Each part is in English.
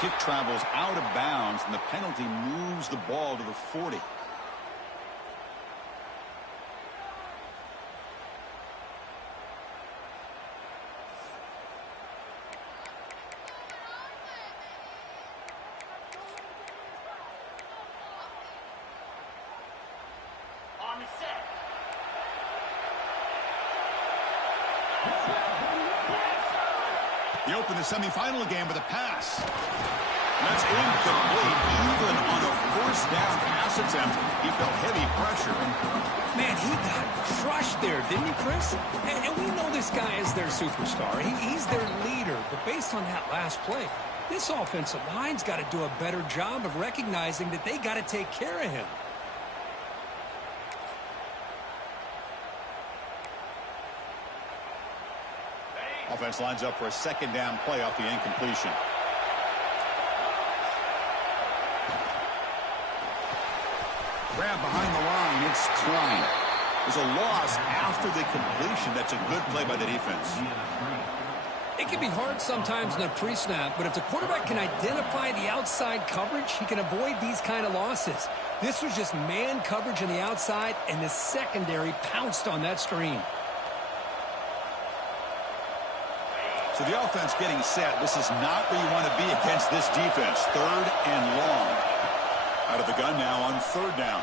kick travels out of bounds, and the penalty moves the ball to the 40. He opened the semifinal game with a pass. That's incomplete. Even on a first down pass attempt, he felt heavy pressure. Man, he got crushed there, didn't he, Chris? And we know this guy is their superstar. He's their leader. But based on that last play, this offensive line's got to do a better job of recognizing that they got to take care of him. Offense lines up for a second down play off the incompletion. Grab behind the line. It's Klein. There's a loss after the completion. That's a good play by the defense. It can be hard sometimes in a pre-snap, but if the quarterback can identify the outside coverage, he can avoid these kind of losses. This was just man coverage on the outside, and the secondary pounced on that screen. So the offense getting set. This is not where you want to be against this defense. Third and long. Out of the gun now on third down.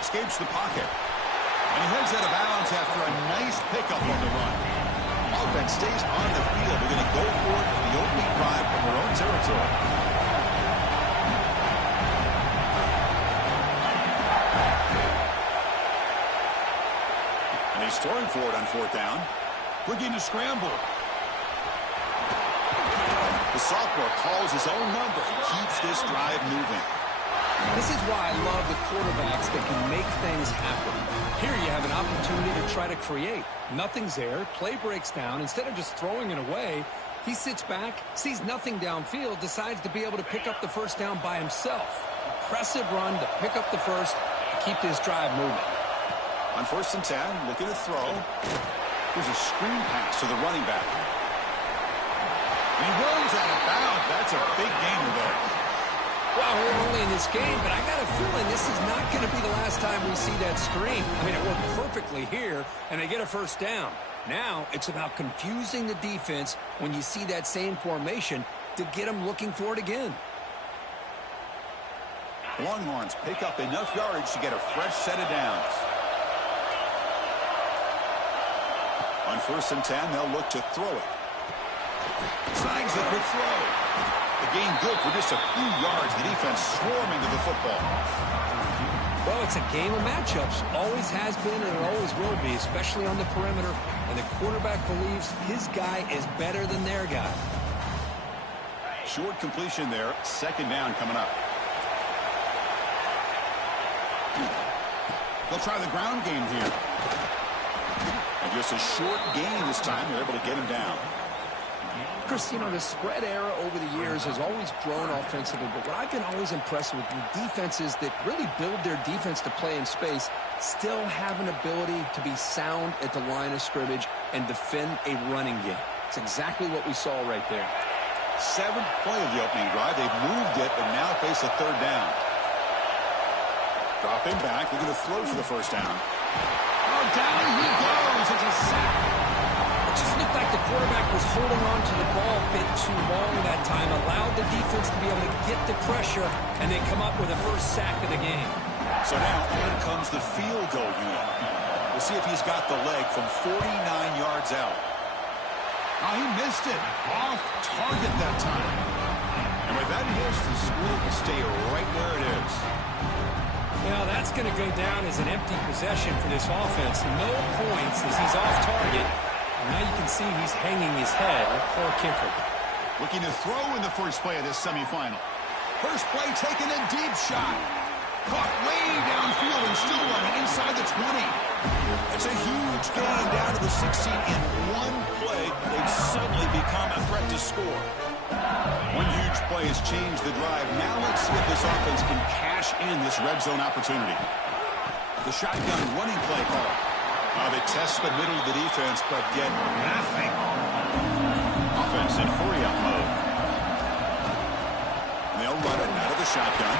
Escapes the pocket. And he heads out of bounds after a nice pickup on the run. Offense stays on the field. They're going to go for it in the opening drive from their own territory. And he's throwing for it on fourth down. Looking to scramble. The sophomore calls his own number and keeps this drive moving. This is why I love the quarterbacks that can make things happen. Here you have an opportunity to try to create. Nothing's there. Play breaks down. Instead of just throwing it away, he sits back, sees nothing downfield, decides to be able to pick up the first down by himself. Impressive run to pick up the first and keep this drive moving. On 1st and 10, looking to throw. There's a screen pass to the running back. And he rolls out of bounds. That's a big gainer there. Well, we're only in this game, but I got a feeling this is not going to be the last time we see that screen. I mean, it worked perfectly here, and they get a first down. Now it's about confusing the defense when you see that same formation to get them looking for it again. Longhorns pick up enough yardage to get a fresh set of downs. On 1st and 10, they'll look to throw it. Signs the quick throw. The gain good for just a few yards. The defense swarming to the football. Well, it's a game of matchups. Always has been and it always will be, especially on the perimeter. And the quarterback believes his guy is better than their guy. Short completion there. Second down coming up. They'll try the ground game here. And just a short gain this time. They're able to get him down. Chris, you know, the spread era over the years has always grown offensively, but what I've been always impressed with the defenses that really build their defense to play in space still have an ability to be sound at the line of scrimmage and defend a running game. It's exactly what we saw right there. 7th play of the opening drive. They've moved it, but now face a third down. Drop him back. They're going to throw for the first down. Oh, down he goes. It's a sack. It just looked like the quarterback was holding on to the ball a bit too long that time, allowed the defense to be able to get the pressure, and then come up with a first sack of the game. So now on comes the field goal unit. We'll see if he's got the leg from 49 yards out. Oh, he missed it. Off target that time. And with that miss, the score will stay right where it is. Well, that's going to go down as an empty possession for this offense. No points as he's off target. And now you can see he's hanging his head. Poor kicker. Looking to throw in the first play of this semifinal. First play taken a deep shot. Caught way downfield and still running inside the 20. It's a huge gain down to the 16 in one play. They've suddenly become a threat to score. One huge play has changed the drive. Now let's see if this offense can cash in this red zone opportunity. The shotgun running play call. They test the middle of the defense, but get nothing. Offense in hurry-up mode. shotgun.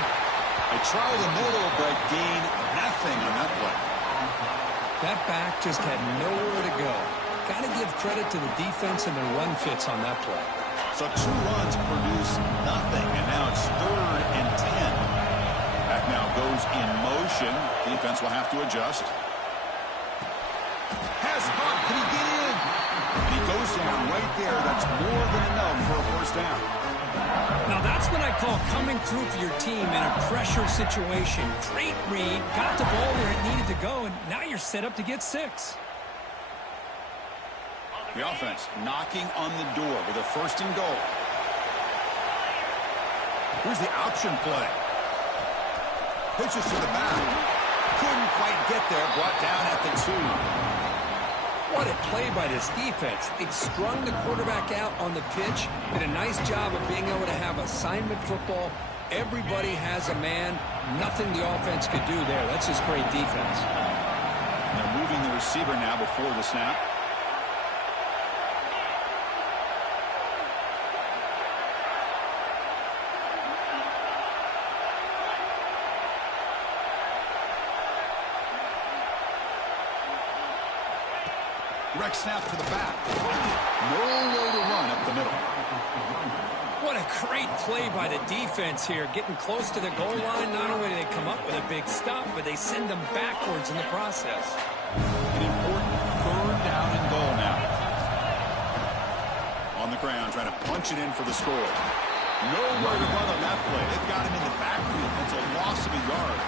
They try the middle, but gain nothing on that play. That back just had nowhere to go. Got to give credit to the defense and their run fits on that play. So 2 runs produce nothing, and now it's 3rd and 10. That now goes in motion. Defense will have to adjust. Has Hunt. Can he get in? And he goes down right there. That's more than enough for a first down. Now that's what I call coming through for your team in a pressure situation. Great read, got the ball where it needed to go, and now you're set up to get 6. The offense knocking on the door with a 1st and goal. Here's the option play. Pitches to the back. Couldn't quite get there. Brought down at the 2. What a play by this defense. They've strung the quarterback out on the pitch. Did a nice job of being able to have assignment football. Everybody has a man. Nothing the offense could do there. That's just great defense. They're moving the receiver now before the snap. Direct snap to the back. Nowhere to run up the middle. What a great play by the defense here. Getting close to the goal line, not only do they come up with a big stop, but they send them backwards in the process. An important 3rd down and goal now. On the ground, trying to punch it in for the score. Nowhere to run on that play. They've got him in the backfield. It's a loss of a yard.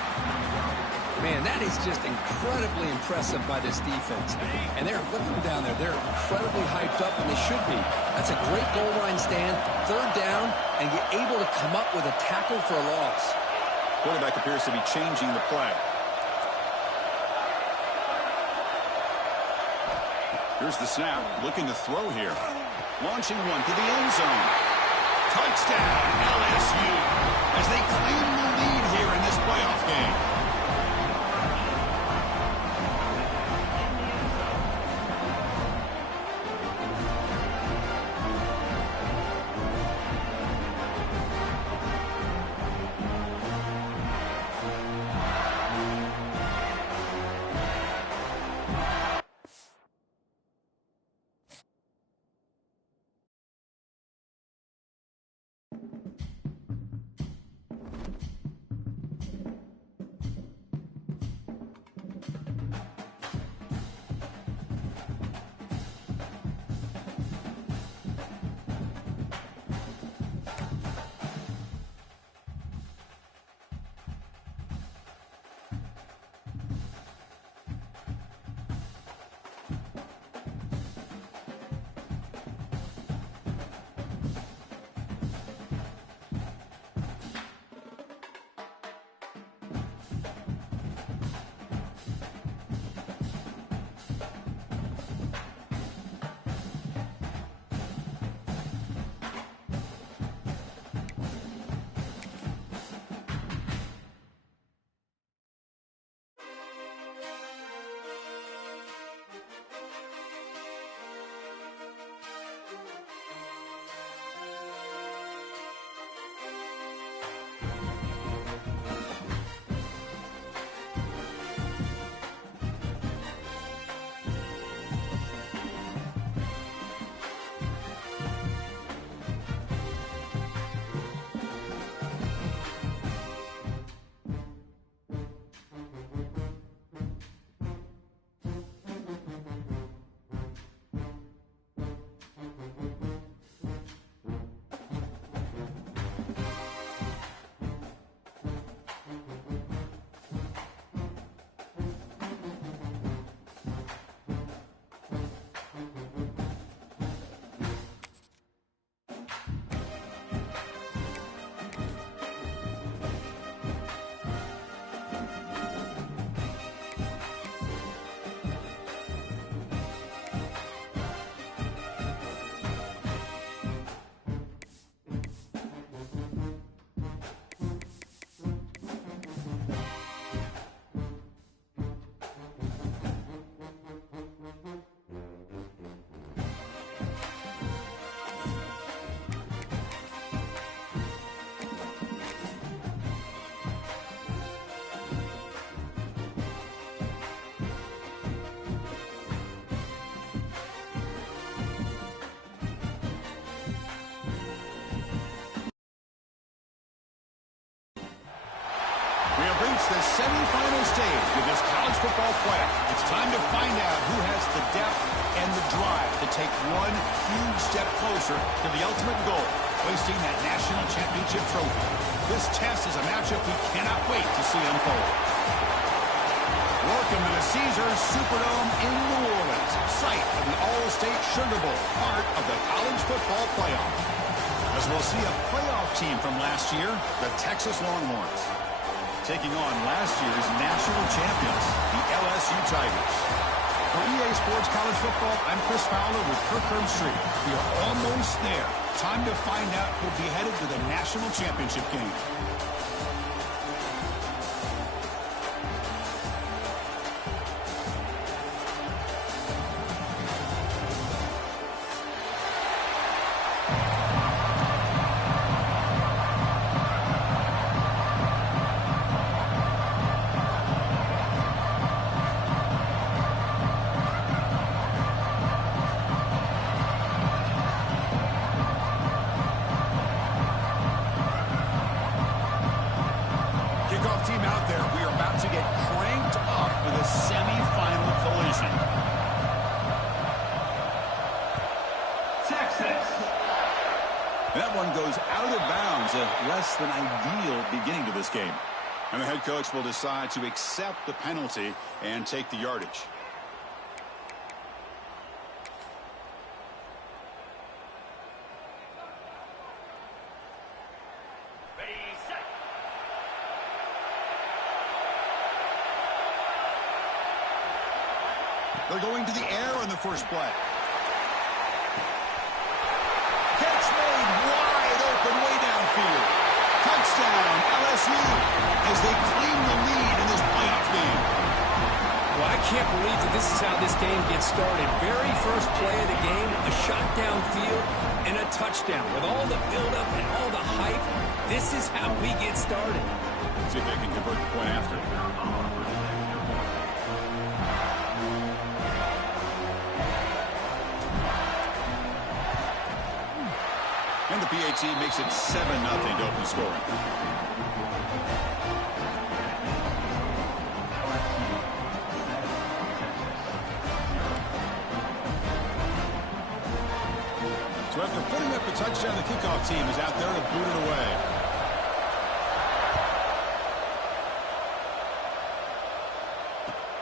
Man, that is just incredibly impressive by this defense. And they're looking down there. They're incredibly hyped up, and they should be. That's a great goal line stand, 3rd down, and you're able to come up with a tackle for a loss. Quarterback appears to be changing the play. Here's the snap, looking to throw here. Launching one to the end zone. Touchdown, LSU, as they claim the lead here in this playoff game. the semifinal stage of this college football playoff. It's time to find out who has the depth and the drive to take one huge step closer to the ultimate goal, hoisting that national championship trophy. This test is a matchup we cannot wait to see unfold. Welcome to the Caesars Superdome in New Orleans, site of the All-State Sugar Bowl, part of the college football playoff. As we'll see a playoff team from last year, the Texas Longhorns, taking on last year's national champions, the LSU Tigers. For EA Sports College Football, I'm Chris Fowler with Kirk Herbstreit. We are almost there. Time to find out who'll be headed to the national championship game. Team out there. We are about to get cranked up with a semifinal collision. Texas. That one goes out of bounds. A less than ideal beginning to this game. And the head coach will decide to accept the penalty and take the yardage. They're going to the air on the first play. Catch made wide open way downfield. Touchdown, LSU, as they claim the lead in this playoff game. Well, I can't believe that this is how this game gets started. Very first play of the game, a shot downfield and a touchdown. With all the buildup and all the hype, this is how we get started. See if they can convert the point after. And the PAT makes it 7-0 to open scoring. So after putting up the touchdown, the kickoff team is out there to boot it away.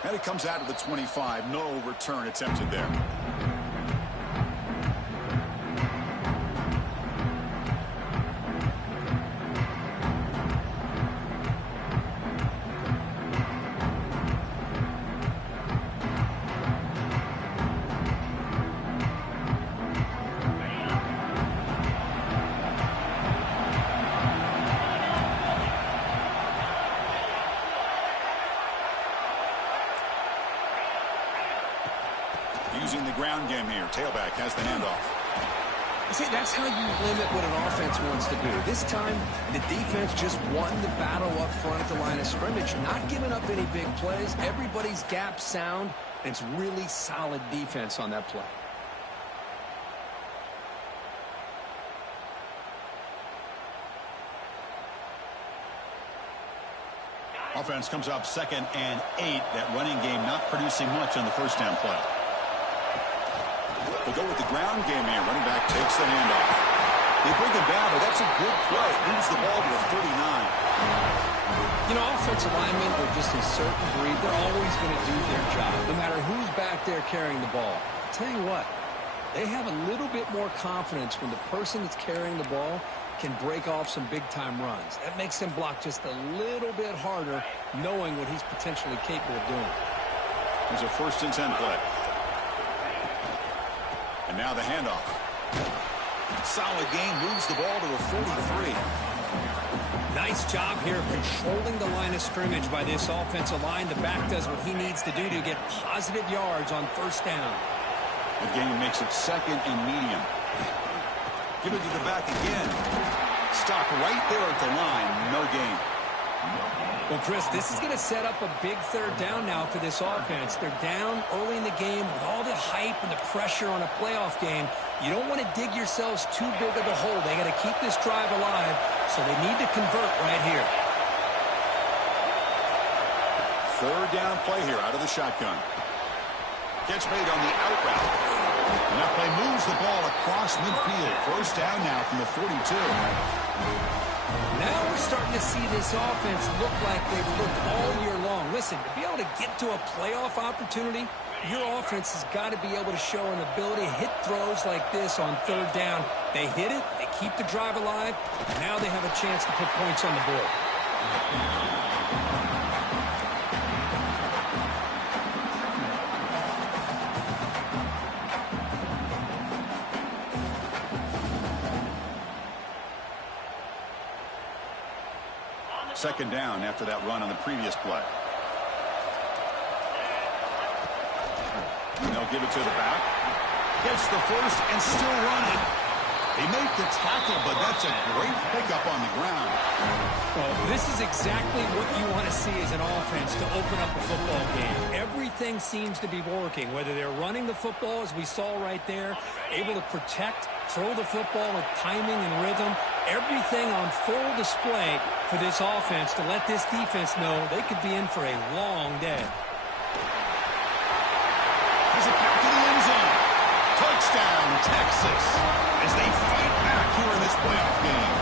And it comes out of the 25. No return attempted there. Using the ground game here. Tailback has the handoff. See, that's how you limit what an offense wants to do. This time, the defense just won the battle up front at the line of scrimmage. Not giving up any big plays. Everybody's gap sound. And it's really solid defense on that play. Offense comes up 2nd and 8. That running game not producing much on the first down play. We'll go with the ground game here. Running back takes the handoff. They bring him down, but that's a good play. Moves the ball to the 39. You know, offensive linemen are just a certain breed. They're always going to do their job, no matter who's back there carrying the ball. I'll tell you what, they have a little bit more confidence when the person that's carrying the ball can break off some big-time runs. That makes them block just a little bit harder, knowing what he's potentially capable of doing. There's a 1st and 10 play. And now the handoff. Solid gain, moves the ball to the 43. Nice job here of controlling the line of scrimmage by this offensive line. The back does what he needs to do to get positive yards on first down. The gain makes it 2nd and medium. Give it to the back again. Stop right there at the line. No gain. Well, Chris, this is going to set up a big 3rd down now for this offense. They're down early in the game with all the hype and the pressure on a playoff game. You don't want to dig yourselves too big of a hole. They got to keep this drive alive, so they need to convert right here. Third down play here out of the shotgun. Catch made on the out route. And that play moves the ball across midfield. First down now from the 42. Now we're starting to see this offense look like they've looked all year long. Listen, to be able to get to a playoff opportunity, your offense has got to be able to show an ability to hit throws like this on third down. They hit it, they keep the drive alive, and now they have a chance to put points on the board. Second down after that run on the previous play. And they'll give it to the back. Gets the first and still running. They make the tackle, but that's a great pickup on the ground. Well, this is exactly what you want to see as an offense to open up a football game. Everything seems to be working, whether they're running the football, as we saw right there, able to protect, throw the football with timing and rhythm. Everything on full display for this offense to let this defense know they could be in for a long day. Has it back to the end zone. Touchdown, Texas, as they fight back here in this playoff game.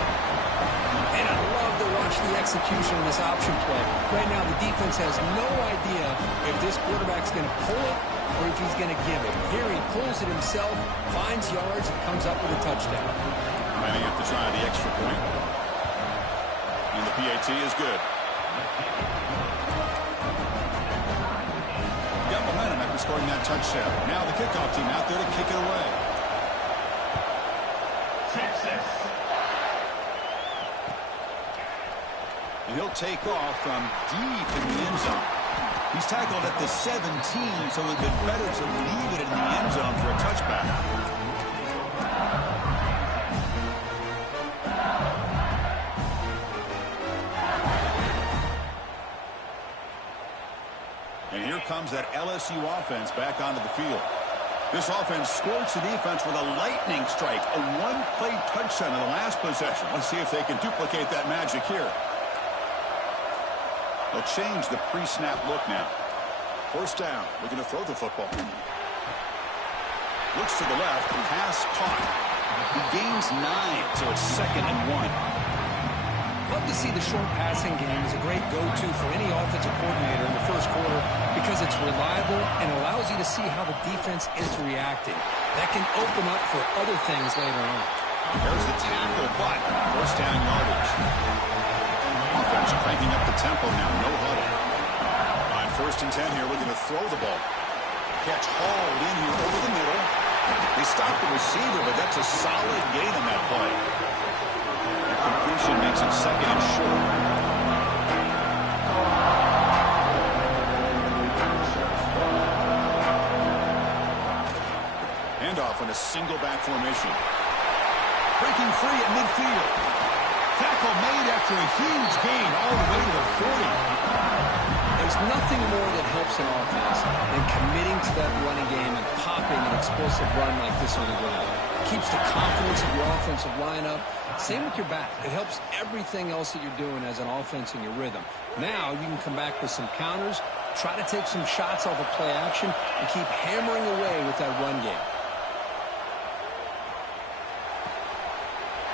And I love to watch the execution of this option play. Right now, the defense has no idea if this quarterback's going to pull it or if he's going to give it. Here he pulls it himself, finds yards, and comes up with a touchdown. Might have to try the extra point. And the PAT is good. Got momentum after scoring that touchdown. Now the kickoff team out there to kick it away. Texas. And he'll take off from deep in the end zone. He's tackled at the 17, so it would be better to leave it in the end zone for a touchback. And here comes that LSU offense back onto the field. This offense scorched the defense with a lightning strike, a one-play touchdown in the last possession. Let's see if they can duplicate that magic here. They'll change the pre-snap look now. First down, looking to throw the football. Looks to the left, pass caught. He gains 9, so it's 2nd and 1. Love to see the short passing game as a great go-to for any offensive coordinator in the first quarter because it's reliable and allows you to see how the defense is reacting. That can open up for other things later on. There's the tackle, but first down yardage. Offense cranking up the tempo now, no huddle. On 1st and 10 here, looking to throw the ball. Catch hauled in here over the middle. They stop the receiver, but that's a solid gain on that play. Completion makes it 2nd and short. Handoff in a single back formation. Breaking free at midfield. Tackle made after a huge gain all the way to the 40. There's nothing more that helps an offense than committing to that running game and popping an explosive run like this on the ground. Keeps the confidence of your offensive lineup. Same with your back. It helps everything else that you're doing as an offense in your rhythm. Now you can come back with some counters, try to take some shots off of play action, and keep hammering away with that run game.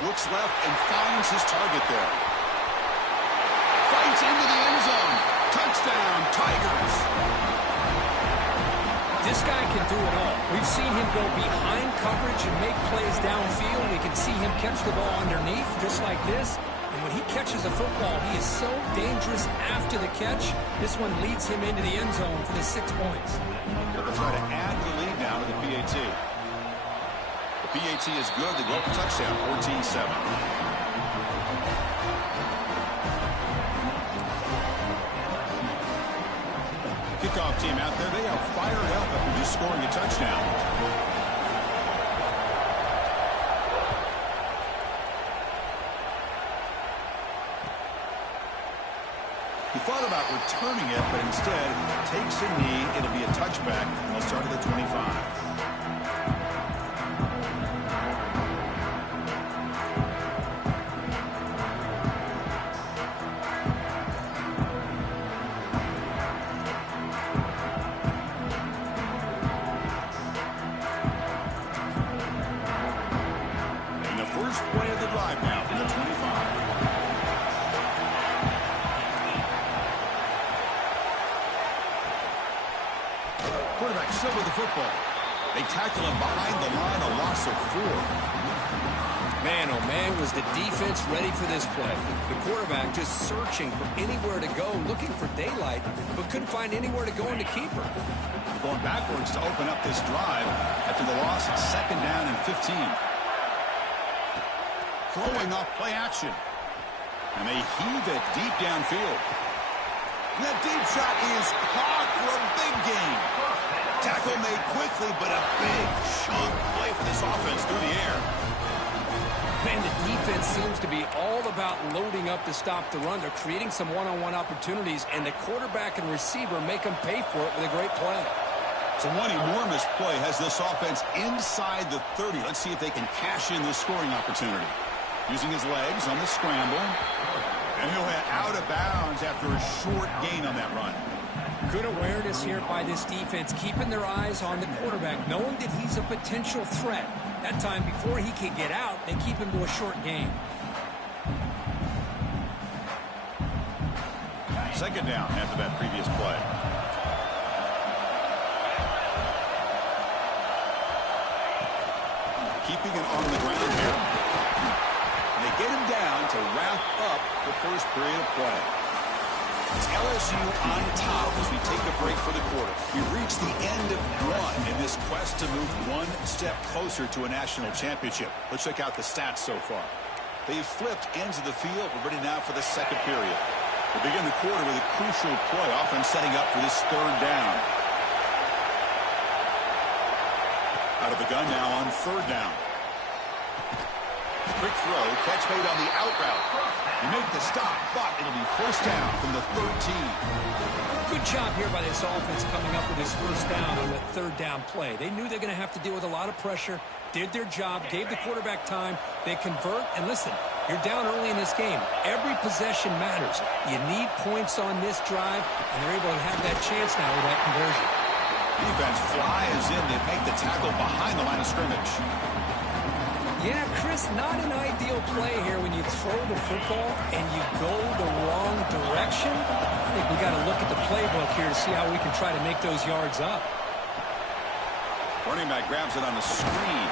Looks left and finds his target there. Fights into the end zone. Touchdown, Tigers. This guy can do it all. We've seen him go behind coverage and make plays downfield. We can see him catch the ball underneath just like this. And when he catches a football, he is so dangerous after the catch. This one leads him into the end zone for the 6 points. They'll try to add the lead now to the PAT. The PAT is good. They go up a touchdown, 14-7. Kickoff team out there, they are fired up after just scoring a touchdown. He thought about returning it, but instead takes a knee. It'll be a touchback, and they'll start at the 25. First play of the drive now from the 25. Quarterback still with the football. They tackle him behind the line, a loss of 4. Man, oh man, was the defense ready for this play. The quarterback just searching for anywhere to go, looking for daylight, but couldn't find anywhere to go in the keeper. Going backwards to open up this drive after the loss at 2nd down and 15. Throwing off play action. And they heave it deep downfield. And that deep shot is caught for a big gain. Tackle made quickly, but a big chunk play for this offense through the air. Man, the defense seems to be all about loading up to stop the run. They're creating some one-on-one opportunities, and the quarterback and receiver make them pay for it with a great play. So one enormous play has this offense inside the 30. Let's see if they can cash in this scoring opportunity. Using his legs on the scramble. And he'll head out of bounds after a short gain on that run. Good awareness here by this defense, keeping their eyes on the quarterback, knowing that he's a potential threat. That time before he can get out, they keep him to a short gain. 2nd down after that previous play. Keeping it on the ground here. And they get him down to wrap up the first period of play. It's LSU on top as we take a break for the quarter. We reach the end of one in this quest to move one step closer to a national championship. Let's check out the stats so far. They've flipped ends of the field. We're ready now for the second period. We begin the quarter with a crucial play, often setting up for this 3rd down. Out of the gun now on 3rd down. Quick throw, catch made on the out route. You make the stop, but it'll be 1st down from the 13. Good job here by this offense coming up with his 1st down on the 3rd down play. They knew they're going to have to deal with a lot of pressure, did their job, gave the quarterback time. They convert, and listen, you're down early in this game. Every possession matters. You need points on this drive, and they're able to have that chance now with that conversion. Defense flies in to make the tackle behind the line of scrimmage. Yeah, Chris, not an ideal play here when you throw the football and you go the wrong direction. I think we got to look at the playbook here to see how we can try to make those yards up. Running back grabs it on the screen.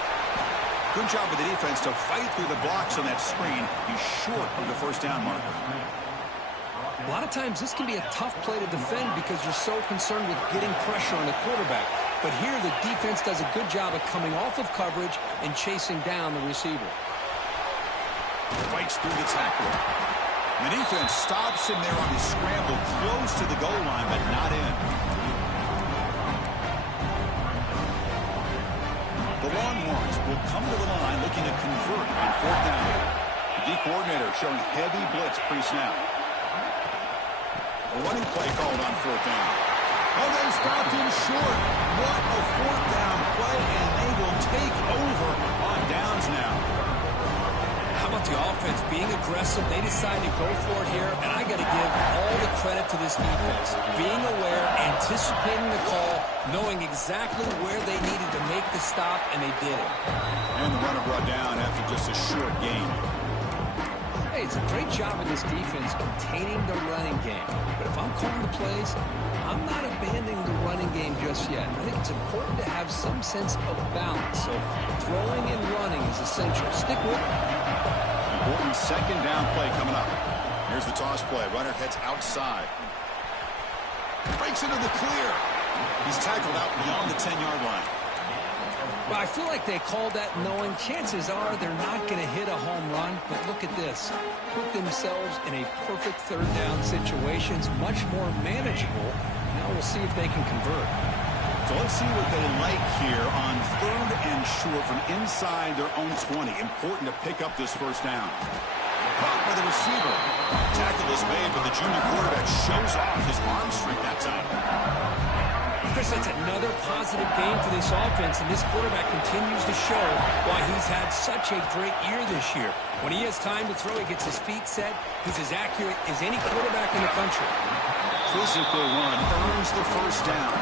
Good job with the defense to fight through the blocks on that screen. He's short of the 1st down marker. A lot of times this can be a tough play to defend because you're so concerned with getting pressure on the quarterback. But here the defense does a good job of coming off of coverage and chasing down the receiver. Fights through the tackle. The defense stops him there on his scramble close to the goal line, but not in. The Longhorns will come to the line looking to convert on 4th down. The D coordinator showing heavy blitz pre-snap. A running play called on 4th down. Oh, they stopped him short. What a 4th down play, and they will take over on downs now. How about the offense being aggressive? They decide to go for it here, and I got to give all the credit to this defense. Being aware, anticipating the call, knowing exactly where they needed to make the stop, and they did it. And the runner brought down after just a short gain. Hey, it's a great job of this defense containing the running game. But if I'm calling the plays, I'm not abandoning the running game just yet. I think it's important to have some sense of balance. So throwing and running is essential. Stick with it. Important 2nd down play coming up. Here's the toss play. Runner heads outside. Breaks into the clear. He's tackled out beyond the 10-yard line. Well, I feel like they called that knowing chances are they're not going to hit a home run. But look at this. Put themselves in a perfect 3rd down situation. It's much more manageable. Now we'll see if they can convert. So let's see what they like here on 3rd and short from inside their own 20. Important to pick up this 1st down. Caught by the receiver. Tackle is made, but the junior quarterback shows off his arm strength that time. Chris, that's another positive game for this offense, and this quarterback continues to show why he's had such a great year this year. When he has time to throw, he gets his feet set. He's as accurate as any quarterback in the country. Physical run earns the 1st down.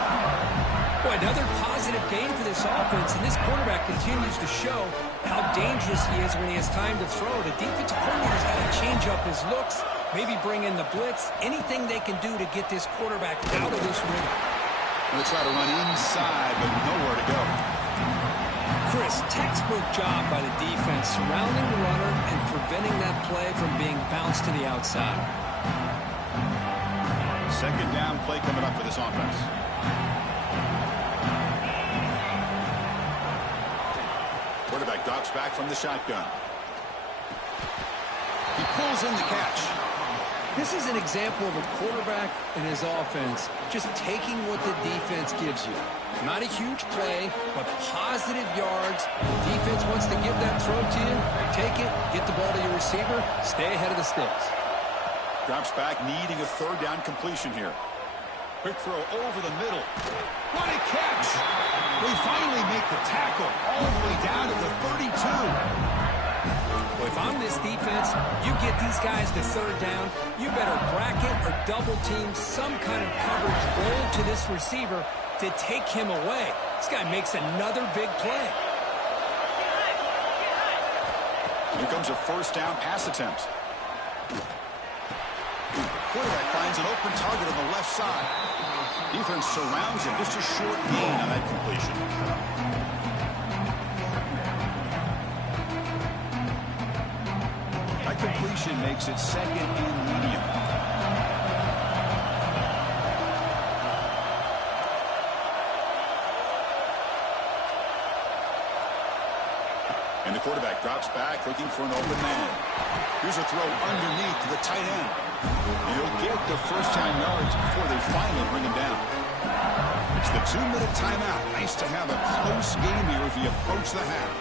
Boy, another positive game for this offense, and this quarterback continues to show how dangerous he is when he has time to throw. The defensive coordinator's got to change up his looks, maybe bring in the blitz, anything they can do to get this quarterback out of this rhythm. Going to try to run inside, but nowhere to go. Chris, textbook job by the defense, surrounding the runner and preventing that play from being bounced to the outside. Second down play coming up for this offense. Quarterback drops back from the shotgun. He pulls in the catch. This is an example of a quarterback and his offense just taking what the defense gives you. Not a huge play, but positive yards. The defense wants to give that throw to you. You take it, get the ball to your receiver, stay ahead of the sticks. Drops back, needing a third down completion here. Quick throw over the middle. What a catch! They finally make the tackle all the way down to the 32. Well, if I'm this defense, you get these guys to third down, you better bracket or double team some kind of coverage roll to this receiver to take him away. This guy makes another big play. Here comes a first down pass attempt. Quarterback finds an open target on the left side. Defense surrounds him. Just a short gain on that completion. That completion makes it second and medium. And the quarterback drops back, looking for an open man. Here's a throw underneath to the tight end. And he'll get the first down yards before they finally bring him down. It's the 2-minute timeout. Nice to have a close game here as we approach the half.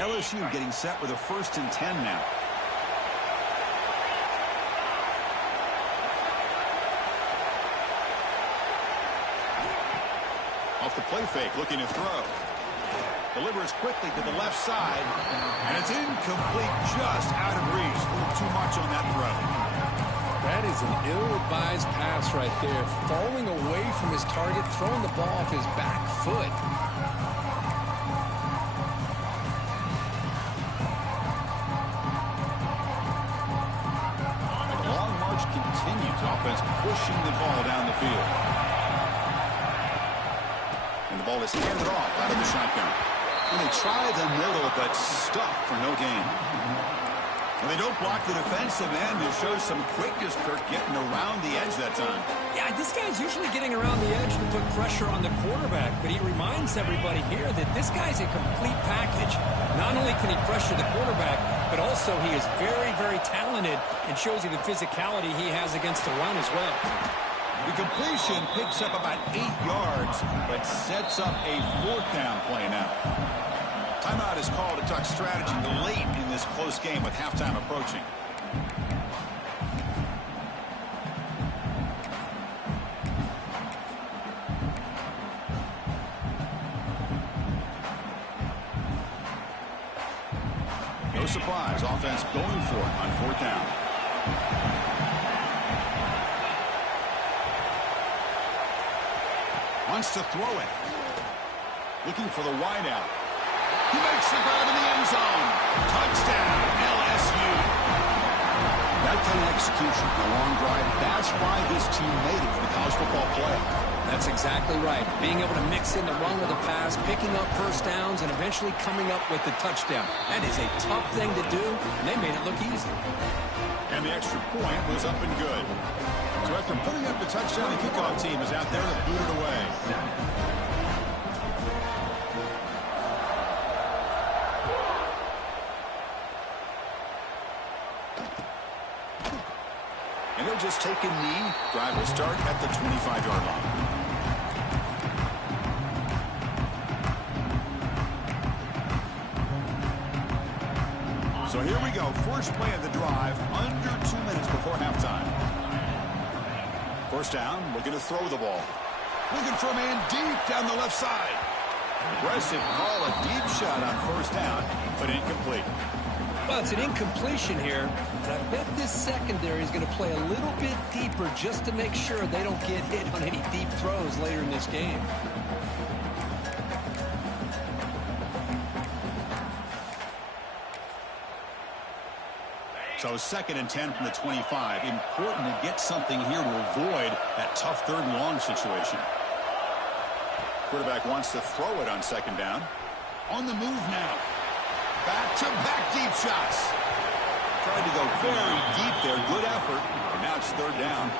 LSU getting set with a 1st and 10 now. Off the play fake, looking to throw. Delivers quickly to the left side, and it's incomplete, just out of reach. A little too much on that throw. That is an ill-advised pass right there. Falling away from his target, throwing the ball off his back foot. The long march continues. Offense pushing the ball down the field. And the ball is handed off out of the shotgun. And they try the middle, but stuffed for no gain. And they don't block the defensive end. It shows some quickness, Kirk, getting around the edge that time. Yeah, this guy's usually getting around the edge to put pressure on the quarterback, but he reminds everybody here that this guy's a complete package. Not only can he pressure the quarterback, but also he is very, very talented and shows you the physicality he has against the run as well. The completion picks up about 8 yards, but sets up a 4th down play now. Timeout is called to talk strategy late in this close game with halftime approaching. No surprise, offense going for it on 4th down. Wants to throw it. Looking for the wideout. He makes the grab in the end zone. Touchdown, LSU. That kind of execution, a long drive, that's why this team made it to the college football playoff. That's exactly right. Being able to mix in the run with the pass, picking up first downs, and eventually coming up with the touchdown. That is a tough thing to do, and they made it look easy. And the extra point was up and good. So after putting up the touchdown, the kickoff team is out there to boot it away. And they'll just take a knee. Drive will start at the 25-yard line. So here we go. First play of the drive, under 2 minutes before halftime. First down, looking to throw the ball. Looking for a man deep down the left side. Aggressive call, a deep shot on first down, but incomplete. Well, it's an incompletion here, and I bet this secondary is going to play a little bit deeper just to make sure they don't get hit on any deep throws later in this game. So 2nd and 10 from the 25. Important to get something here to avoid that tough 3rd and long situation. Quarterback wants to throw it on 2nd down. On the move now. Back-to-back deep shots. Tried to go very deep there. Good effort. And now it's 3rd down.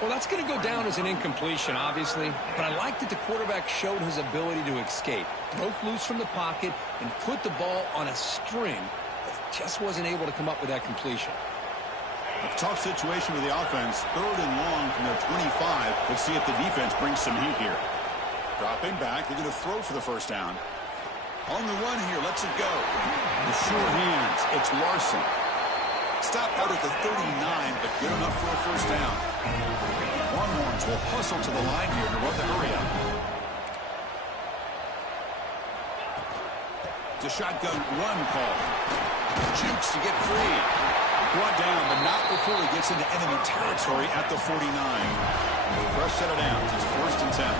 Well, that's going to go down as an incompletion, obviously. But I like that the quarterback showed his ability to escape. Broke loose from the pocket and put the ball on a string. Just wasn't able to come up with that completion. A tough situation with the offense. 3rd and long from their 25. Let's see if the defense brings some heat here. Dropping back. They're going to throw for the 1st down. On the run here. Lets it go. The sure hands. It's Larson. Stop out at the 39, but good enough for a 1st down. Longhorns will hustle to the line here to run the hurry up. It's a shotgun run call. Jukes to get free. Brought down, but not before he gets into enemy territory at the 49. Rush set it down. It's 1st and 10.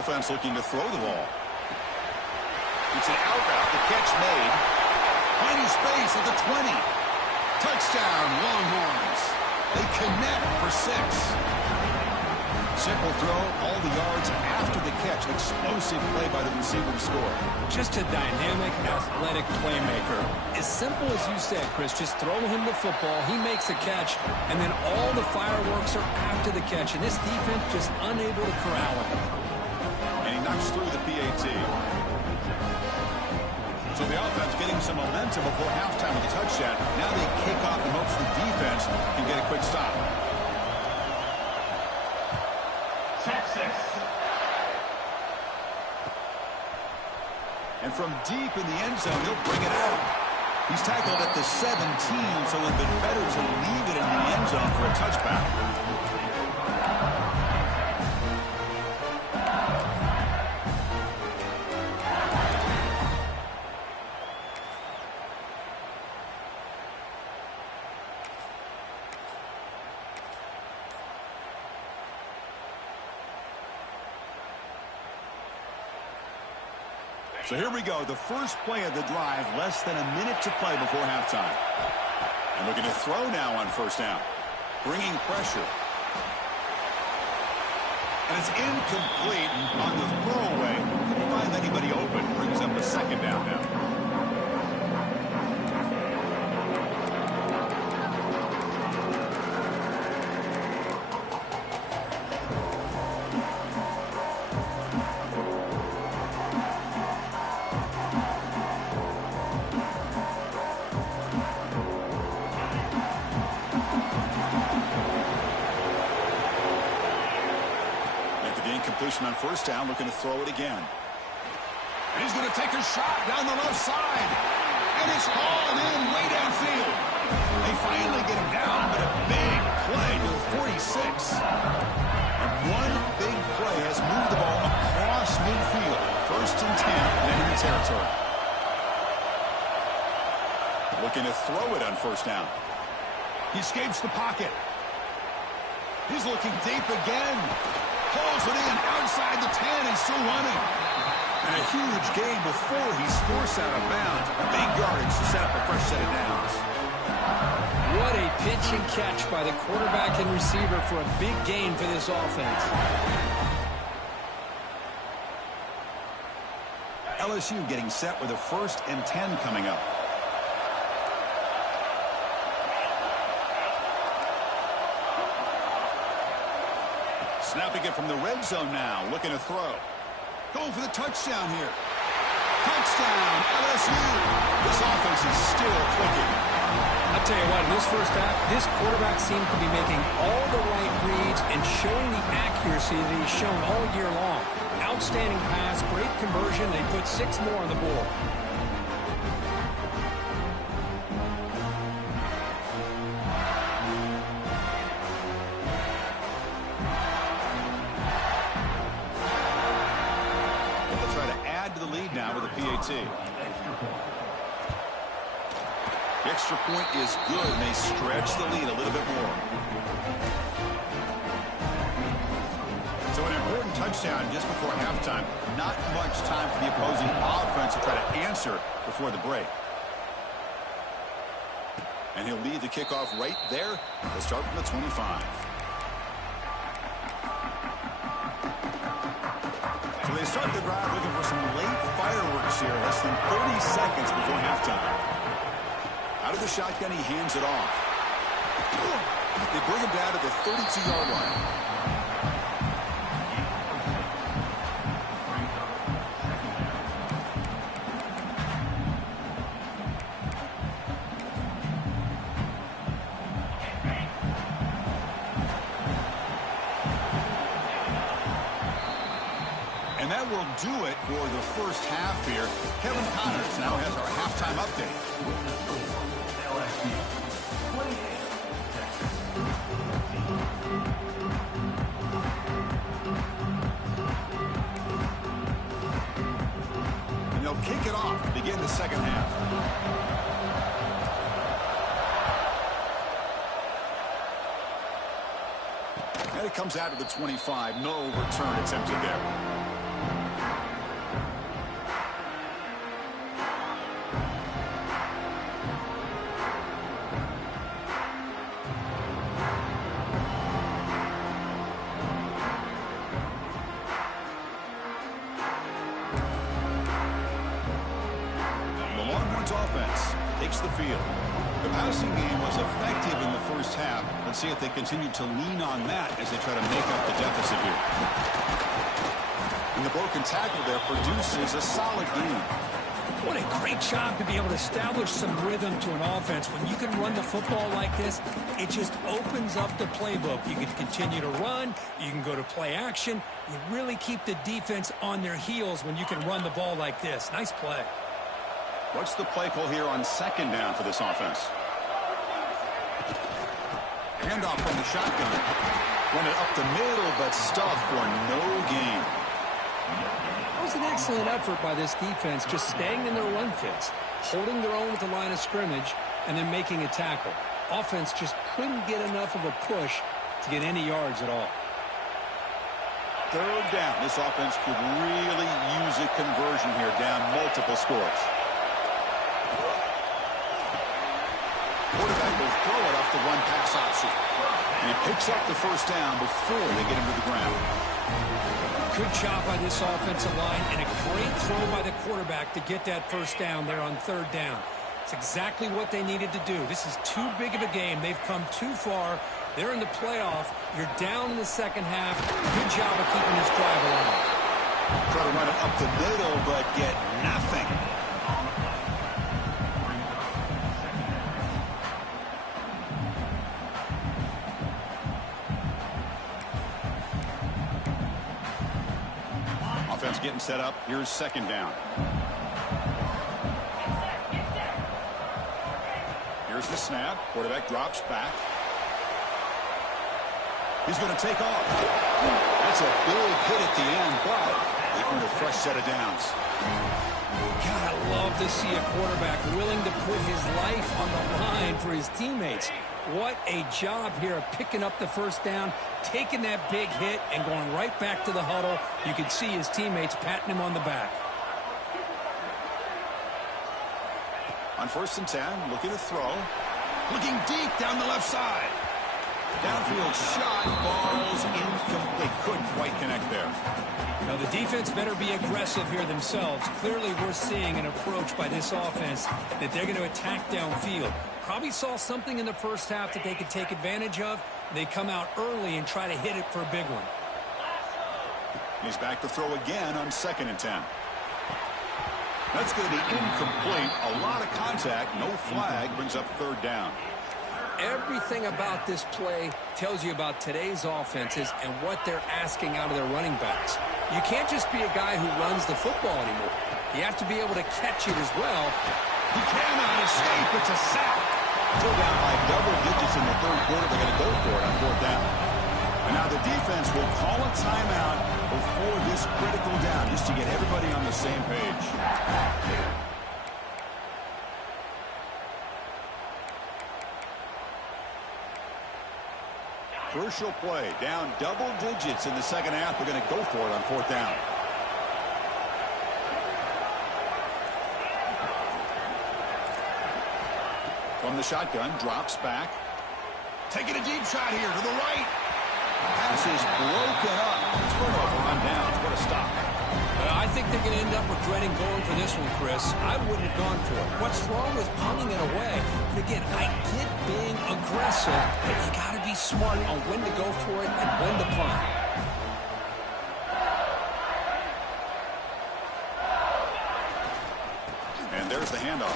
Offense looking to throw the ball. It's an out route. The catch made. Finding space at the 20. Touchdown, Longhorns. They connect for 6. Simple throw, all the yards after the catch. Explosive play by the receiver to score. Just a dynamic, athletic playmaker. As simple as you said, Chris, just throw him the football, he makes a catch, and then all the fireworks are after the catch. And this defense just unable to corral him. And he knocks through the PAT. So the offense getting some momentum before halftime with a touchdown. Now they kick off in hopes the defense can get a quick stop. And from deep in the end zone, he'll bring it out. He's tackled at the 17, so it would have been better to leave it in the end zone for a touchback. So here we go, the first play of the drive, less than a minute to play before halftime. And looking to throw now on 1st down. Bringing pressure. And it's incomplete on the throwaway. Couldn't find anybody open. Brings up a 2nd down now. On 1st down, looking to throw it again. And he's going to take a shot down the left side. And it's hauled in way downfield. They finally get him down, but a big play to the 46. And one big play has moved the ball across midfield. 1st and 10, and enemy territory. Looking to throw it on 1st down. He escapes the pocket. He's looking deep again. Pulls it in outside the 10 and still running. And a huge gain before he's forced out of bounds. Big yardage to set up a fresh set of downs. What a pitch and catch by the quarterback and receiver for a big gain for this offense. LSU getting set with a 1st and 10 coming up. Snapping it from the red zone now, looking to throw. Going for the touchdown here. Touchdown, LSU. This offense is still clicking. I'll tell you what, in this 1st half, this quarterback seems to be making all the right reads and showing the accuracy that he's shown all year long. Outstanding pass, great conversion. They put 6 more on the board. PAT. The extra point is good, and they stretch the lead a little bit more. So an important touchdown just before halftime. Not much time for the opposing offense to try to answer before the break. And he'll lead the kickoff right there. They'll start from the 25. So they start the drive looking for some late fireworks here. Less than 30 seconds before halftime. Out of the shotgun, he hands it off. They bring him down to the 32-yard line. And that will do it for the first half here. Kevin Connors now has our halftime update. And they'll kick it off to begin the second half. And it comes out to the 25. No return attempted there. Offense takes the field. The passing game was effective in the first half. Let's see if they continue to lean on that as they try to make up the deficit here. And the broken tackle there produces a solid game. What a great job to be able to establish some rhythm to an offense. When you can run the football like this, it just opens up the playbook. You can continue to run. You can go to play action. You really keep the defense on their heels when you can run the ball like this. Nice play. What's the play call here on second down for this offense? Handoff from the shotgun. Run it up the middle, but stuffed for no gain. That was an excellent effort by this defense, just staying in their run fits, holding their own at the line of scrimmage, and then making a tackle. Offense just couldn't get enough of a push to get any yards at all. Third down. This offense could really use a conversion here, down multiple scores. Quarterback will throw it off the one-pass option. And he picks up the first down before they get him to the ground. Good job by this offensive line, and a great throw by the quarterback to get that first down there on third down. It's exactly what they needed to do. This is too big of a game. They've come too far. They're in the playoff. You're down in the second half. Good job of keeping this drive alive. Try to run it up the middle, but get nothing. Offense getting set up. Here's second down. Here's the snap. Quarterback drops back. He's going to take off. That's a big hit at the end, but they earn a fresh set of downs. God, I love to see a quarterback willing to put his life on the line for his teammates. What a job here of picking up the first down, taking that big hit, and going right back to the huddle. You can see his teammates patting him on the back. On 1st and 10, looking to throw. Looking deep down the left side. Downfield shot, falls incomplete. Couldn't quite connect there. Now the defense better be aggressive here themselves. Clearly we're seeing an approach by this offense that they're going to attack downfield. Probably saw something in the first half that they could take advantage of. They come out early and try to hit it for a big one. He's back to throw again on 2nd and 10. That's going to be incomplete. A lot of contact. No flag. Brings up 3rd down. Everything about this play tells you about today's offenses and what they're asking out of their running backs. You can't just be a guy who runs the football anymore. You have to be able to catch it as well. He cannot escape. It's a sack. Still down by double digits in the 3rd quarter. They're going to go for it on 4th down. And now the defense will call a timeout before this this critical down just to get everybody on the same page. Crucial play. Down double digits in the second half. They're going to go for it on fourth down. From the shotgun, drops back. Taking a deep shot here to the right. Pass is broken up. Turnover on downs. What a stop. I think they're going to end up regretting going for this one, Chris. I wouldn't have gone for it. What's wrong with punting it away? And again, I get being aggressive, but you got to be smart on when to go for it and when to punt. And there's the handoff.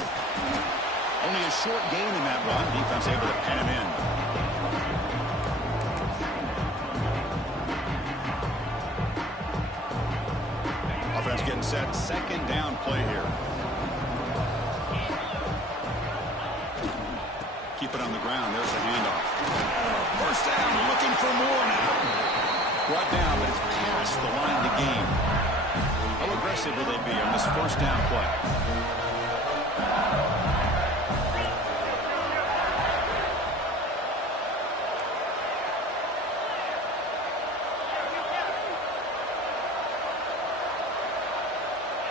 Only a short gain in that run. Defense able to pen him in. Offense getting set. Second down play here. Keep it on the ground. There's the handoff. First down. Looking for more now. Brought down, but it's past the line to gain. How aggressive will they be on this first down play?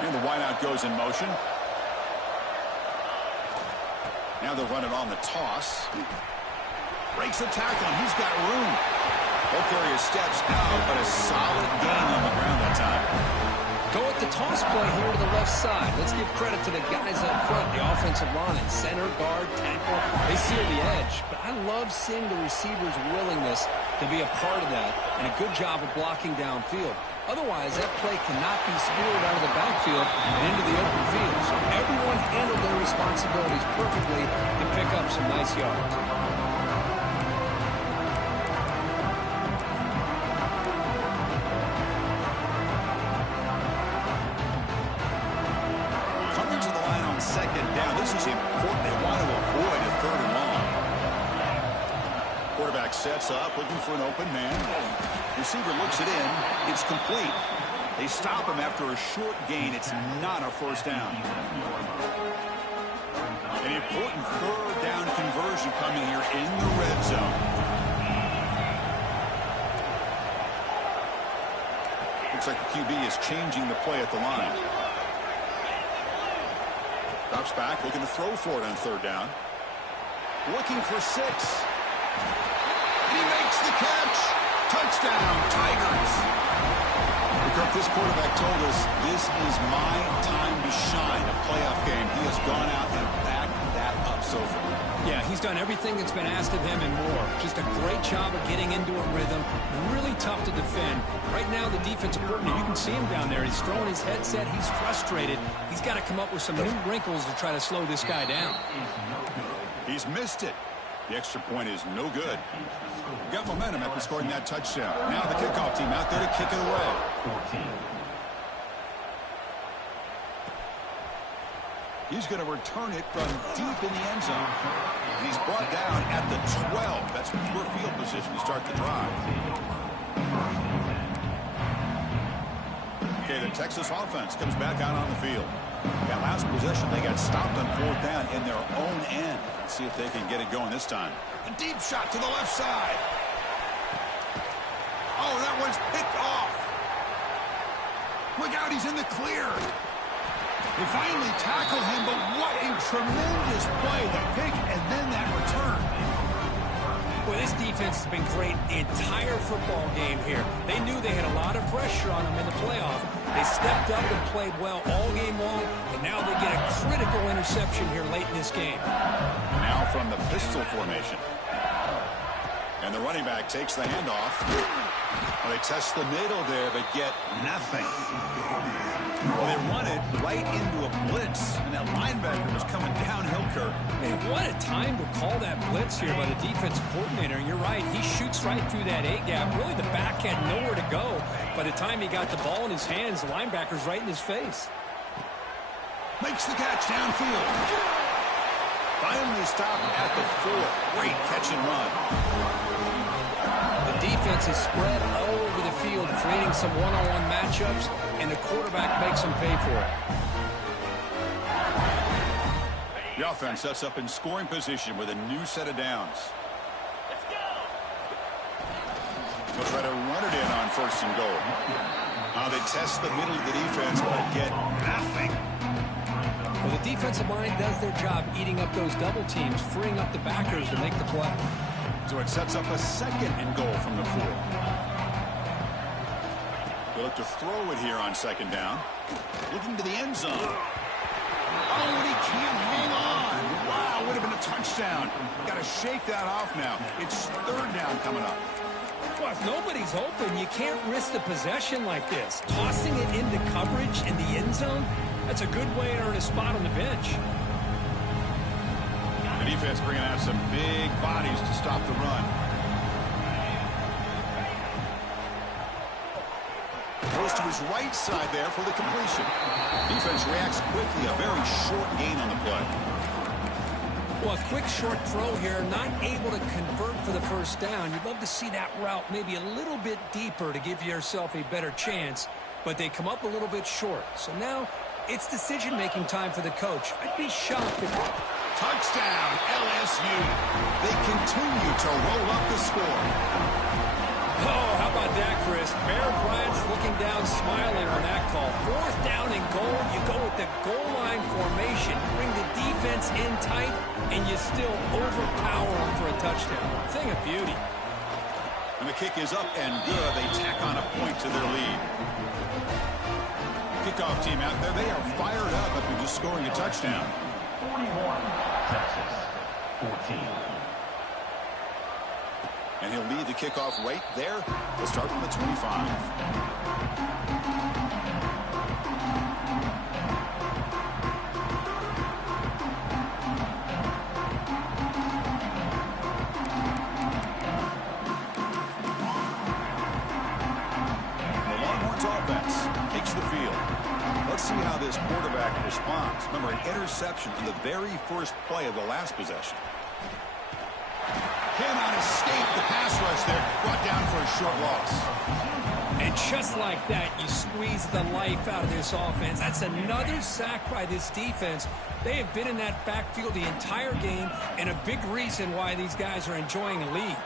And the wideout goes in motion. Now they'll run it on the toss. Breaks a tackle, and he's got room. Ball carrier steps out, but a solid gain on the ground that time. Go with the toss play here to the left side. Let's give credit to the guys up front, the offensive line, center, guard, tackle. They seal the edge. But I love seeing the receiver's willingness to be a part of that, and a good job of blocking downfield. Otherwise, that play cannot be speared out of the backfield and into the open field. So everyone handled their responsibilities perfectly to pick up some nice yards. Coming to the line on second down. This is important. They want to avoid a third and long. Quarterback sets up, looking for an open man. Receiver looks it in. It's complete. They stop him after a short gain. It's not a first down. An important third down conversion coming here in the red zone. Looks like the QB is changing the play at the line. Drops back, looking to throw for it on third down. Looking for 6. He makes the catch. Touchdown, Tigers. Kirk, this quarterback told us this is my time to shine, a playoff game. He has gone out and backed that up so far. Yeah, he's done everything that's been asked of him and more. Just a great job of getting into a rhythm. Really tough to defend. Right now, the defensive coordinator, you can see him down there. He's throwing his headset. He's frustrated. He's got to come up with some new wrinkles to try to slow this guy down. He's missed it. The extra point is no good. Got momentum after scoring that touchdown. Now the kickoff team out there to kick it away. He's going to return it from deep in the end zone. And he's brought down at the 12. That's poor field position to start the drive. Okay, the Texas offense comes back out on the field. That last possession, they got stopped on fourth down in their own end. Let's see if they can get it going this time. A deep shot to the left side. Oh, that one's picked off. Look out, he's in the clear. They finally tackle him, but what a tremendous play. The pick and then that return. Well, this defense has been great the entire football game here. They knew they had a lot of pressure on them in the playoff. They stepped up and played well all game long, and now they get a critical interception here late in this game. Now from the pistol formation. And the running back takes the handoff. Well, they test the middle there, but get nothing. Well, they run it right into a blitz, and that linebacker was coming downhill, Kirk. Man, what a time to call that blitz here by the defensive coordinator. And you're right, he shoots right through that A-gap. Really, the back had nowhere to go. By the time he got the ball in his hands, the linebacker's right in his face. Makes the catch downfield. Finally stopped at the 4. Great catch and run. The defense is spread all over the field, creating some one-on-one matchups, and the quarterback makes them pay for it. The offense sets up in scoring position with a new set of downs. They'll try to run it in on 1st and goal. Now they test the middle of the defense, but get nothing. Well, the defensive line does their job eating up those double teams, freeing up the backers to make the play. So it sets up a 2nd and goal from the 4. They'll look to throw it here on 2nd down. Looking to the end zone. Oh, and he can't hang on. Wow, would have been a touchdown. Got to shake that off now. It's 3rd down coming up. Well, if nobody's open, you can't risk the possession like this. Tossing it into coverage in the end zone, that's a good way to earn a spot on the bench. The defense bringing out some big bodies to stop the run. Goes to his right side there for the completion. Defense reacts quickly. A very short gain on the play. Well, a quick short throw here, not able to convert for the 1st down. You'd love to see that route maybe a little bit deeper to give yourself a better chance, but they come up a little bit short. So now it's decision-making time for the coach. I'd be shocked if... Touchdown, LSU. They continue to roll up the score. Oh, how about that, Chris? Bear Bryant's looking down, smiling on that call. 4th down and goal. You go with the goal line formation. Bring the defense in tight, and you still overpower them for a touchdown. Thing of beauty. And the kick is up and good. They tack on a point to their lead. Kickoff team out there. They are fired up after just scoring a touchdown. 41, Texas, 14. And he'll lead the kickoff right there. We'll start from the 25. The Longhorns offense takes the field. Let's see how this quarterback responds. Remember, an interception on the very first play of the last possession. Cannot escape the pass rush there. Brought down for a short loss. And just like that, you squeeze the life out of this offense. That's another sack by this defense. They have been in that backfield the entire game, and a big reason why these guys are enjoying a lead.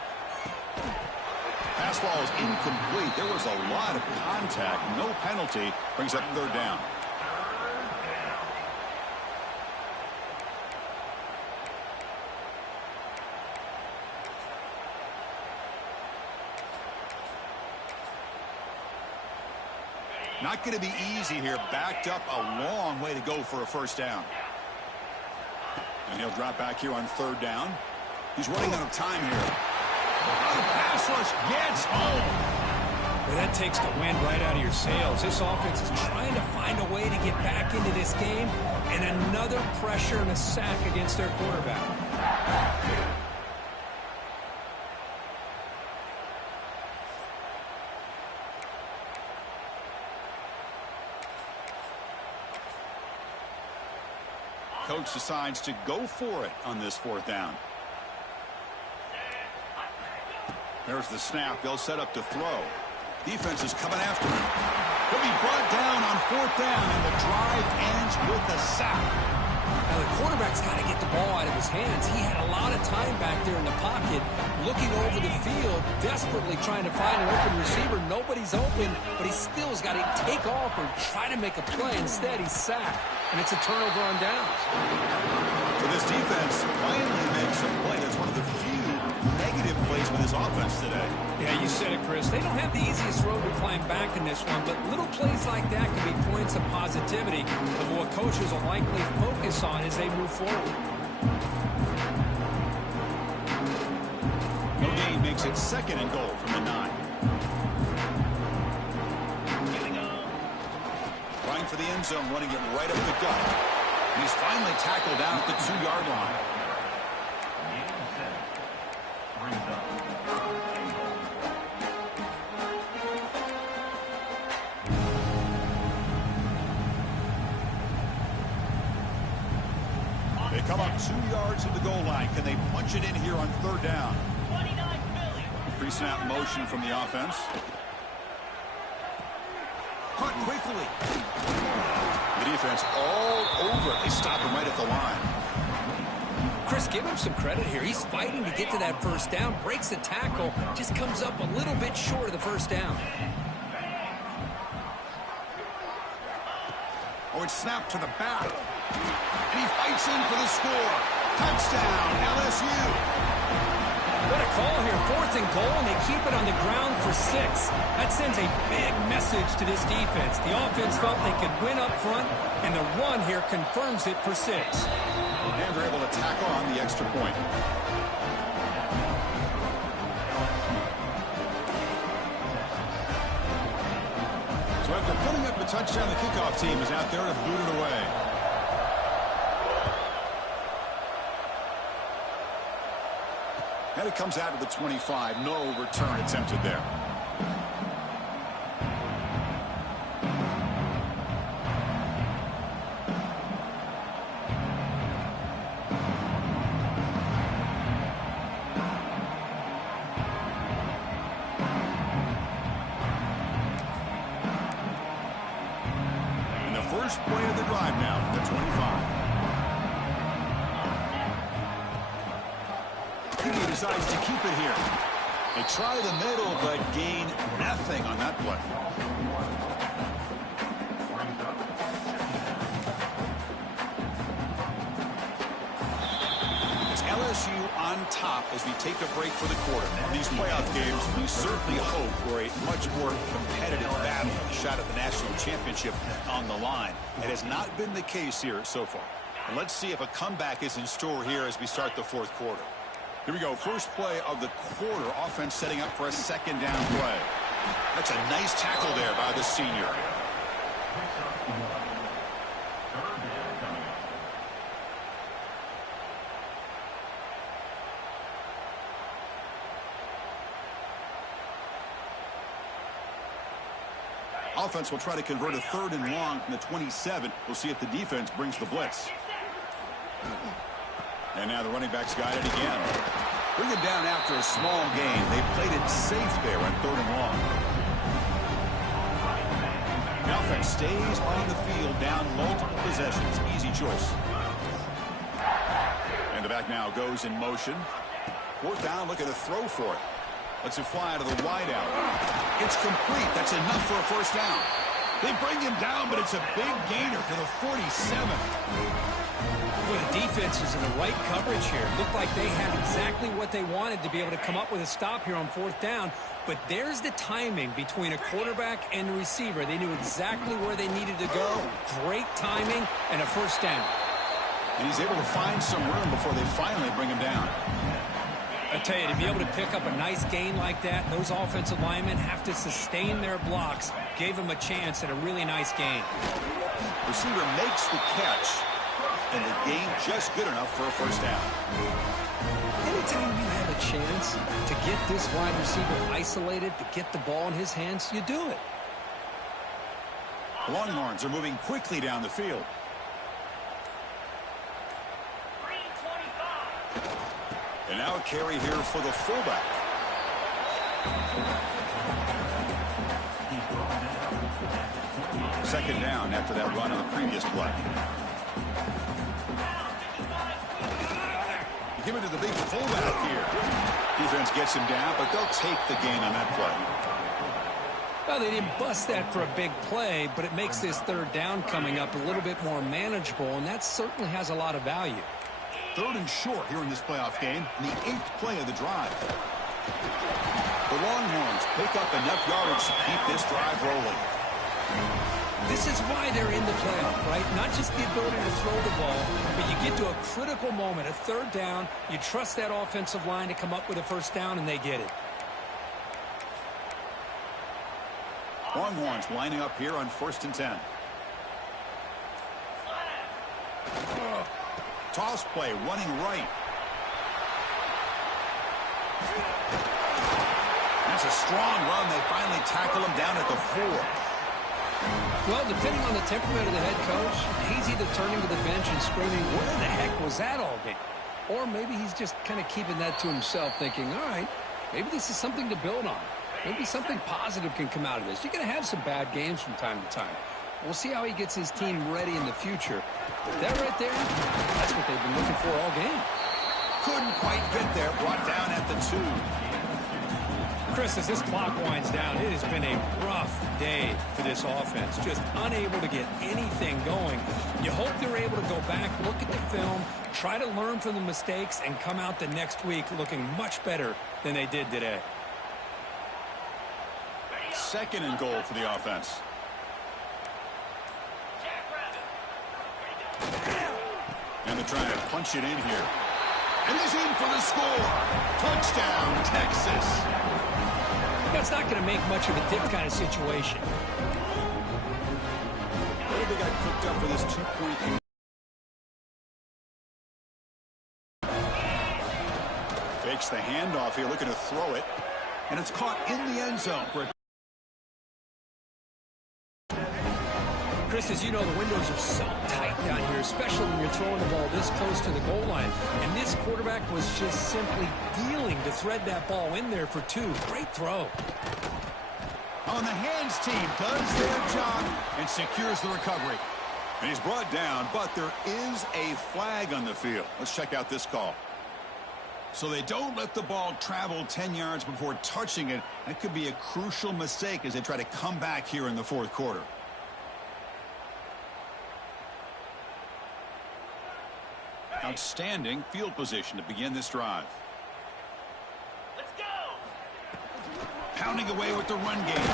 Pass ball is incomplete. There was a lot of contact. No penalty. Brings up 3rd down. Not going to be easy here. Backed up a long way to go for a 1st down. And he'll drop back here on 3rd down. He's running out of time here. Oh, the pass rush gets home. Well, that takes the wind right out of your sails. This offense is trying to find a way to get back into this game, and another pressure and a sack against their quarterback. Coach decides to go for it on this 4th down. There's the snap. They'll set up to throw. Defense is coming after him. He'll be brought down on 4th down, and the drive ends with a sack. Now, the quarterback's got to get the ball out of his hands. He had a lot of time back there in the pocket, looking over the field, desperately trying to find an open receiver. Nobody's open, but he still has got to take off or try to make a play. Instead, he's sacked, and it's a turnover on downs. So this defense finally makes a play. That's one of the few negative plays with this offense today. Yeah, you said it, Chris. They don't have the easiest road to climb back in this one, but little plays like that can be points of positivity of what coaches will likely focus on as they move forward. No gain makes it 2nd and goal from the 9. Trying for the end zone, running it right up the gut. And he's finally tackled down at the 2-yard line. They come up 2 yards at the goal line. Can they punch it in here on 3rd down? Pre-snap motion from the offense. Caught quickly. The defense all over it. They stop him right at the line. Chris, give him some credit here. He's fighting to get to that first down, breaks the tackle, just comes up a little bit short of the first down. Oh, it's snapped to the back. And he fights in for the score. Touchdown, LSU. What a call here. 4th and goal, and they keep it on the ground for 6. That sends a big message to this defense. The offense felt they could win up front, and the run here confirms it for 6. And they're able to tack on the extra point. So after putting up a touchdown, the kickoff team is out there to boot it away. And it comes out of the 25. No return attempted there. And the first play of the drive now from the 25. He decides to keep it here. They try the middle, but gain nothing on that play. It's LSU on top as we take a break for the quarter. These playoff games, we certainly hope for a much more competitive battle, a shot at the national championship on the line. It has not been the case here so far. And let's see if a comeback is in store here as we start the 4th quarter. Here we go, first play of the quarter. Offense setting up for a 2nd down play. That's a nice tackle there by the senior. Offense will try to convert a 3rd and long from the 27. We'll see if the defense brings the blitz. And now the running backs got it again. Bring it down after a small gain. They played it safe there on 3rd and long. The offense stays on the field down multiple possessions. Easy choice. And the back now goes in motion. 4th down, looking to throw for it. Lets it fly out of the wideout. It's complete. That's enough for a first down. They bring him down, but it's a big gainer to the 47. Well, the defense is in the right coverage here. Looked like they had exactly what they wanted to be able to come up with a stop here on 4th down. But there's the timing between a quarterback and a receiver. They knew exactly where they needed to go. Great timing and a first down. And he's able to find some room before they finally bring him down. I tell you, to be able to pick up a nice gain like that, those offensive linemen have to sustain their blocks. Gave him a chance at a really nice gain. Receiver makes the catch, and the gain just good enough for a first down. Anytime you have a chance to get this wide receiver isolated, to get the ball in his hands, you do it. Longhorns are moving quickly down the field. And now a carry here for the fullback. Second down after that run on the previous play. Give it to the big fullback here. Defense gets him down, but they'll take the gain on that play. Well, they didn't bust that for a big play, but it makes this 3rd down coming up a little bit more manageable, and that certainly has a lot of value. 3rd and short here in this playoff game, and the 8th play of the drive. The Longhorns pick up enough yardage to keep this drive rolling. This is why they're in the playoff, right? Not just the ability to throw the ball, but you get to a critical moment, a 3rd down, you trust that offensive line to come up with a first down, and they get it. Longhorns lining up here on 1st and 10. Toss play, running right. That's a strong run. They finally tackle him down at the 4. Well, depending on the temperament of the head coach, he's either turning to the bench and screaming, where the heck was that all game? Or maybe he's just kind of keeping that to himself, thinking, all right, maybe this is something to build on. Maybe something positive can come out of this. You're going to have some bad games from time to time. We'll see how he gets his team ready in the future. But that right there, that's what they've been looking for all game. Couldn't quite get there. Brought down at the 2. Chris, as this clock winds down, it has been a rough day for this offense. Just unable to get anything going. You hope they're able to go back, look at the film, try to learn from the mistakes, and come out the next week looking much better than they did today. 2nd and goal for the offense. And they're trying to punch it in here. And he's in for the score. Touchdown, Texas. That's not going to make much of a dip kind of situation. What have they got cooked up for this 2-point game? Fakes the handoff here, looking to throw it. And it's caught in the end zone. Chris, as you know, the windows are so tight down here, especially when you're throwing the ball this close to the goal line. And this quarterback was just simply dealing to thread that ball in there for 2. Great throw. On the hands team does their job and secures the recovery. And he's brought down, but there is a flag on the field. Let's check out this call. So they don't let the ball travel 10 yards before touching it. That could be a crucial mistake as they try to come back here in the 4th quarter. Outstanding field position to begin this drive. Let's go! Pounding away with the run game.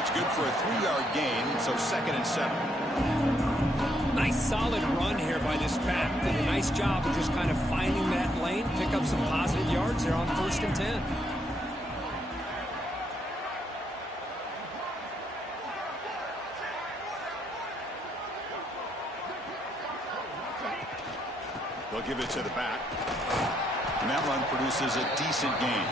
It's good for a 3-yard gain, so 2nd and 7. Nice solid run here by this back. Did a nice job of just kind of finding that lane, pick up some positive yards there on 1st and 10. They'll give it to the back. And that run produces a decent gain.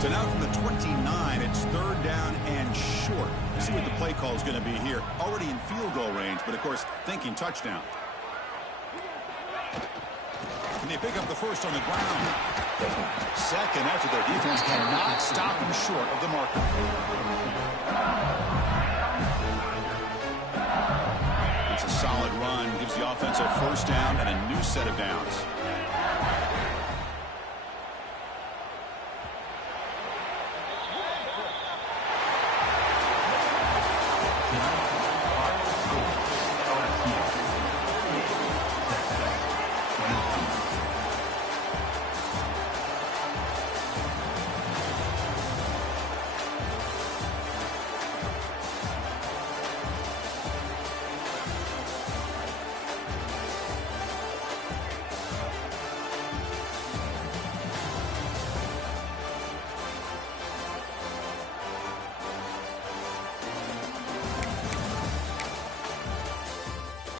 So now from the 29, it's 3rd down and short. Let's see what the play call is going to be here. Already in field goal range, but of course thinking touchdown. And they pick up the first on the ground. 2nd after their defense cannot stop them short of the marker. It's a solid run. Gives the offense a 1st down and a new set of downs.